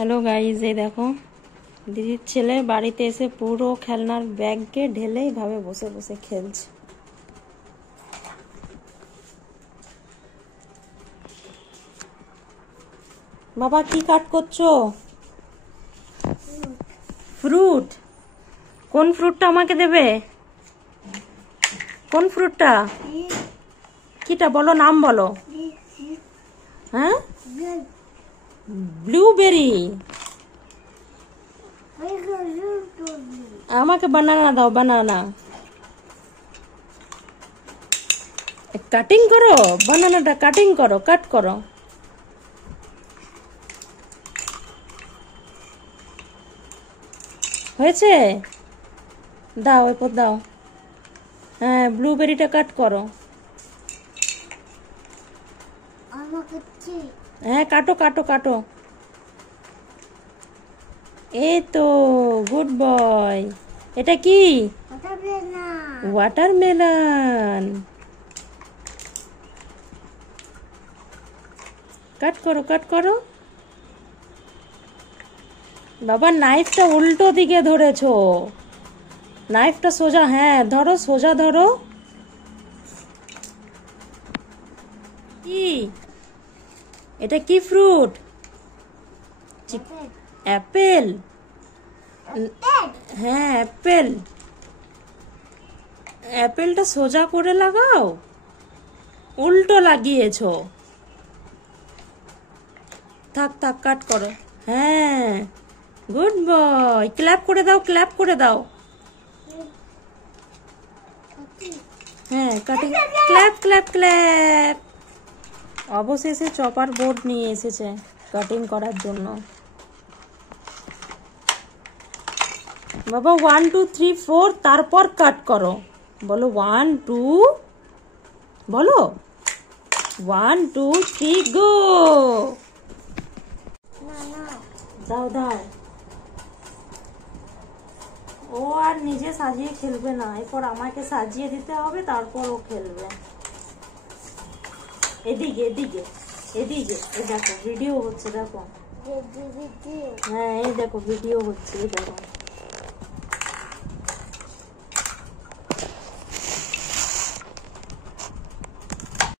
Hello guys, ये देखो দিদির ছেলে বাড়িতে এসে পুরো খেলনার ব্যাগকে ঢেলে এইভাবে বসে বসে খেলছে। বাবা কি কাট করছো? ফ্রুট। কোন ফ্রুটটা আমাকে দেবে? কোন ফ্রুটটা? কিটা বলো, নাম বলো। হ্যাঁ, ব্লুবেরি। আমাকে বানানা দাও, বানানা। কাটিং করো, বানানাটা কাটিং করো, কাট করো। হয়েছে? দাও, এরপর দাও। হ্যাঁ, ব্লুবেরিটা কাট করো। হ্যাঁ, কাটো কাটো কাটো। এই তো, গুড বয়। এটা কি? ওয়াটারমেলন। কাট করো, কাট করো। বাবা নাইফটা উল্টো দিকে ধরেছো। নাইফটা সোজা, হ্যাঁ ধরো, সোজা ধরো। কি এটা? কি ফ্রুট? অ্যাপেল। হ্যাঁ, অ্যাপেল। অ্যাপেলটা সোজা করে লাগাও, উল্টো লাগিয়েছো। থাক থাক, কাট করো। হ্যাঁ, গুড বয়। ক্ল্যাপ করে দাও, ক্ল্যাপ করে দাও। হ্যাঁ, কাটিং। Clap clap clap. অবশেষে চপার বোর্ড নিয়ে এসেছে কাটিং করার জন্য। বাবা 1 2 3 4 তারপর কাট করো। বলো 1 2, বলো 1 2 3 গো। দাও দাও। ও আর নিজে সাজিয়ে খেলবে না, এরপর আমাকে সাজিয়ে দিতে হবে, তারপর ও খেলবে। এদিকে এদিকে এদিকে, এই দেখো ভিডিও হচ্ছে, দেখো। হ্যাঁ, এই দেখো ভিডিও হচ্ছে, এই দেখো।